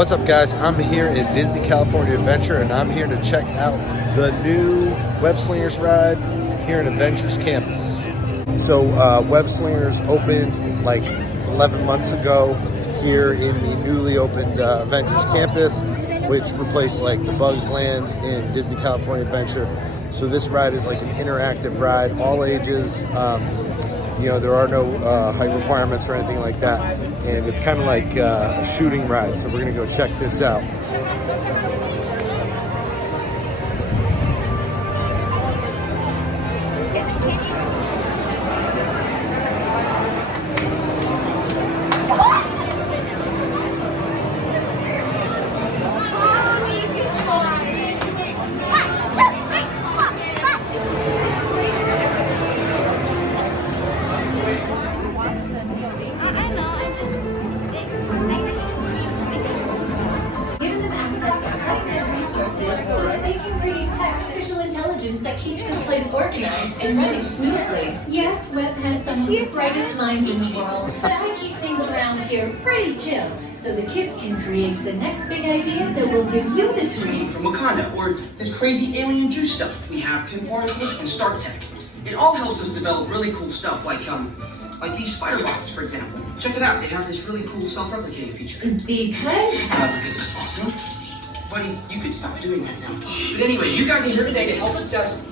What's up, guys? I'm here at Disney California Adventure, and I'm here to check out the new Web Slingers ride here in Adventures Campus. So Web Slingers opened like 11 months ago here in the newly opened Adventures Campus, which replaced like the Bugs Land in Disney California Adventure. So this ride is like an interactive ride, all ages. There are no height requirements or anything like that. And it's kind of like a shooting ride. So we're gonna go check this out. That keeps this place organized and running smoothly. Yes, Webb has some of the brightest minds in the world, but I keep things around here pretty chill, so the kids can create the next big idea that will give you the tools. From Wakanda, or this crazy alien juice stuff. We have Pimp Particles and Star Tech. It all helps us develop really cool stuff like these spider bots, for example. Check it out, they have this really cool self-replicating feature. Because it's awesome. Buddy, you could stop doing that now. But anyway, you guys are here today to help us test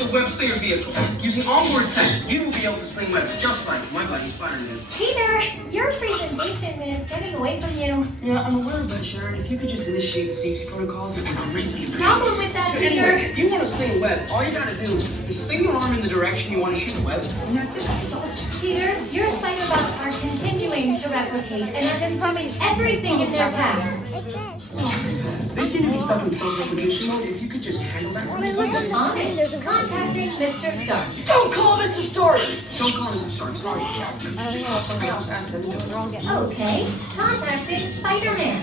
the Web Slinger vehicle. Using onboard tech, you will be able to sling web just like my buddy Spider-Man. Peter, your presentation is getting away from you. Yeah, I'm aware of that, Sharon. If you could just initiate the safety protocols, it would greatly appreciate. Problem with that, So Peter. anyway, if you want to sling a web, all you gotta do is sling your arm in the direction you want to shoot a web, and that's it. It's awesome. Peter, your spider bots are continuing to replicate and are consuming everything in their path. They seem to be stuck in self-replication mode. If you could just handle that for me, please. On it. Contacting Mr. Stark. Don't call Mr. Stark! Don't call Mr. Stark. Sorry. Just call somebody else. Ask them to do it. Okay. Contacting Spider-Man.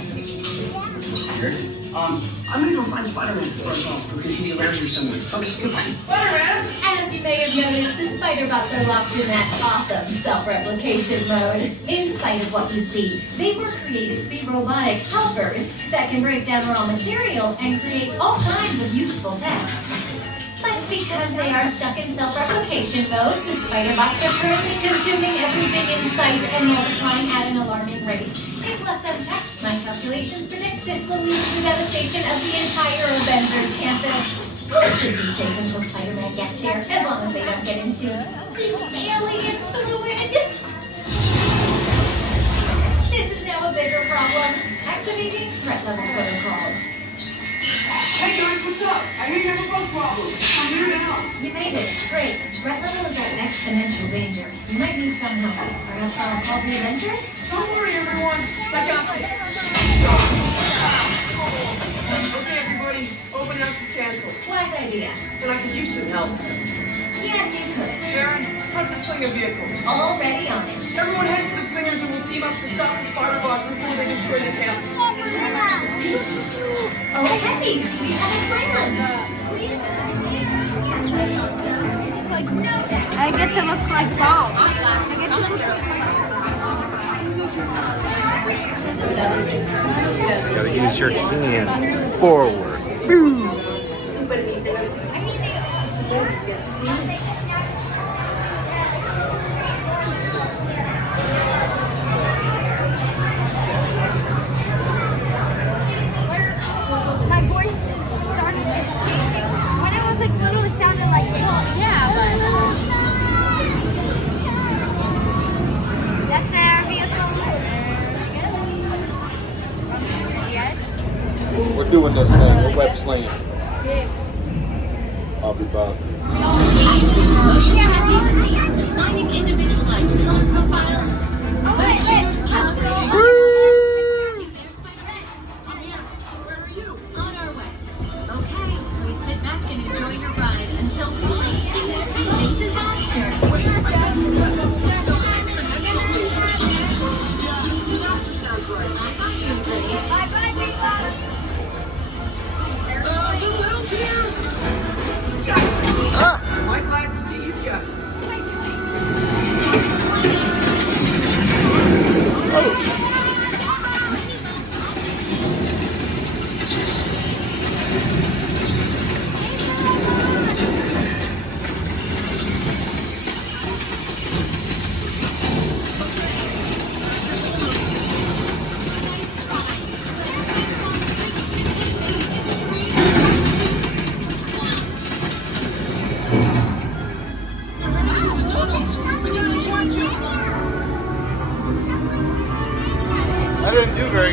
I'm gonna go find Spider-Man for us all, because he's around here somewhere. Okay, goodbye. Spider-Man! As you may have noticed, the spider bots are locked in that awesome self-replication mode. In spite of what you see, they were created to be robotic helpers that can break down raw material and create all kinds of useful tech. But because they are stuck in self-replication mode, the spider bots are currently consuming everything in sight and multiplying at an alarming rate. If left unchecked, my calculations predict this will lead to the devastation of the entire Avengers campus. It should be safe until Spider-Man gets here, as long as they don't get into the alien fluid. This is now a bigger problem. Activating threat level protocols. Hey guys, what's up? I hear you have a bug problem. I'm here to help. You made it. Great. Threat level is at exponential danger. You might need some help. Perhaps I'll call the Avengers? Don't worry, everyone. I got this. Okay, everybody. Open house is canceled. Wise idea. But I could use some help. Yes, you could. Sharon, hunt the Slinger vehicles. Already on it. Everyone head to the Slingers and we'll team up to stop the spider bots before they destroy the campus. It's easy. Okay, we have a plan. I get to look like balls. I get to look like Gotta use your hands forward. my voice is starting to changing. When I was like little, it sounded like, oh, yeah, but that's our vehicle. We're doing this thing. We're web slinging. I'll be back. Motion tracking, assigning individualized color profiles. Where are you? On our way. Okay, we sit back and enjoy your ride until we reach big disaster. Disaster sounds right. I got you, Brady. Bye-bye, big boss. Little help here! Guys, I'm glad to see you guys.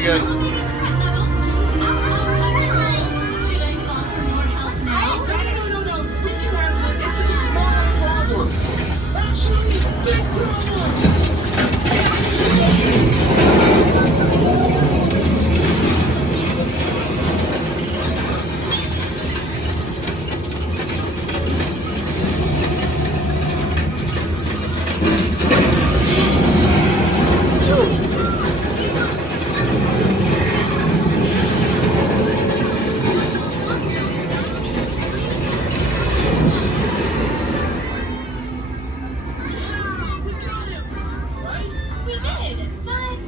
good. Elevated threat level to out of control. Should I call for more help now? No. We can handle it. It's a small problem. Actually, big problem. We did, but I'm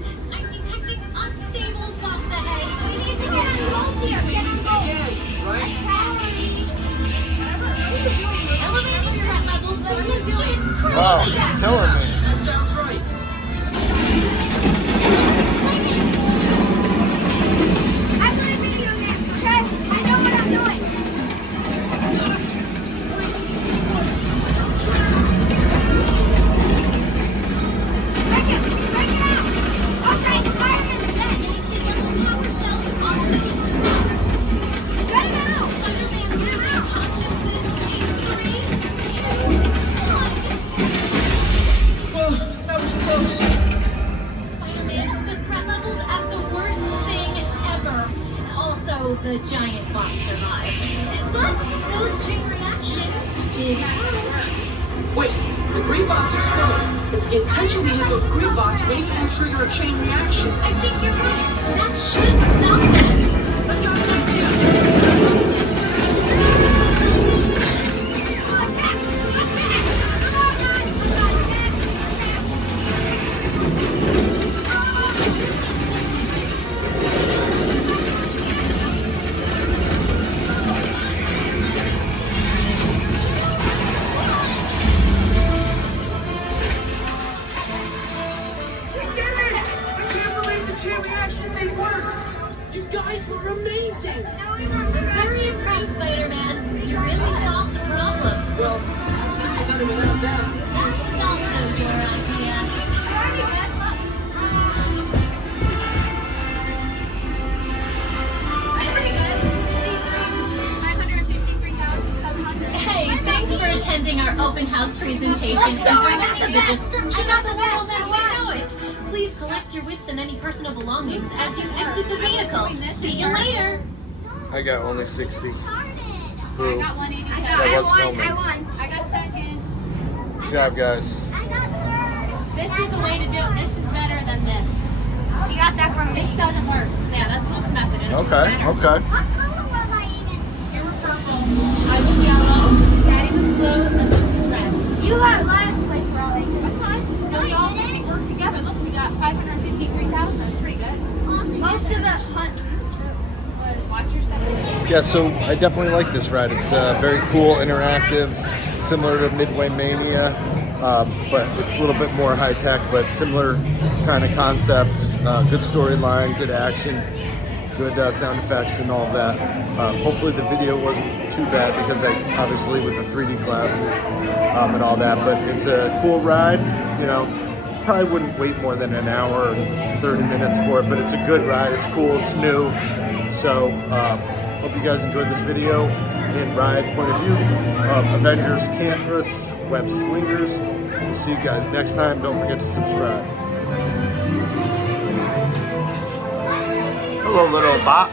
detecting unstable bots ahead. We need to get involved here. Get involved. Elevating threat level to legit crazy. Wow, he's killing me. That sounds right. I play video games, okay? I know what I'm doing. Break it out. Okay, Spider-Man's dead. Power cells on those spots. Get him out. Spider-Man losing consciousness in 3, 2, 1. Oh, that was close. Spider-Man, the threat level's at the worst thing ever. Also, the giant bot survived. But those chain reactions did work. Wait, the green bots explode. If we intentionally hit those green bots, maybe they'll trigger a chain reaction. I think you're right. That should stop them. That's not an idea. We did it! I can't believe the chain reaction thing worked! You guys were amazing! Very impressed, Spider-Man. You really solved the problem. Well, it's we done it without them. That was also your idea. That's pretty good. 553,700. Hey, thanks for attending our open house presentation Let's go, and I got bringing the the best. destruction I got of the the best. world as we know it. Please collect your wits and any personal belongings as you exit the vehicle. See you later. I got only 60. I Boo. got 187. That was filming. I won. I got second. Good job, guys. I got third. This is the way to do it. This is better than this. You got that from me. This doesn't work. Yeah, that's Luke's method. and it's Okay, better. okay. What color was I even? You were purple. I was yellow. Daddy was blue. And Luke was red. You got last place, Raleigh. That's fine. No, we all get to work together. Look, we got 553,000. That's pretty good. Most of the hunt was. Watch your step. Yeah, so I definitely like this ride. It's very cool, interactive, similar to Midway Mania, but it's a little bit more high tech, but similar kind of concept. Good storyline, good action, good sound effects, and all of that. Hopefully the video wasn't too bad because obviously with the 3D glasses and all that, but it's a cool ride. You know, probably wouldn't wait more than an hour and 30 minutes for it, but it's a good ride. It's cool, it's new. So, hope you guys enjoyed this video and ride point of view of Avengers Campus Web Slingers. We'll see you guys next time. Don't forget to subscribe. Hello, little bot.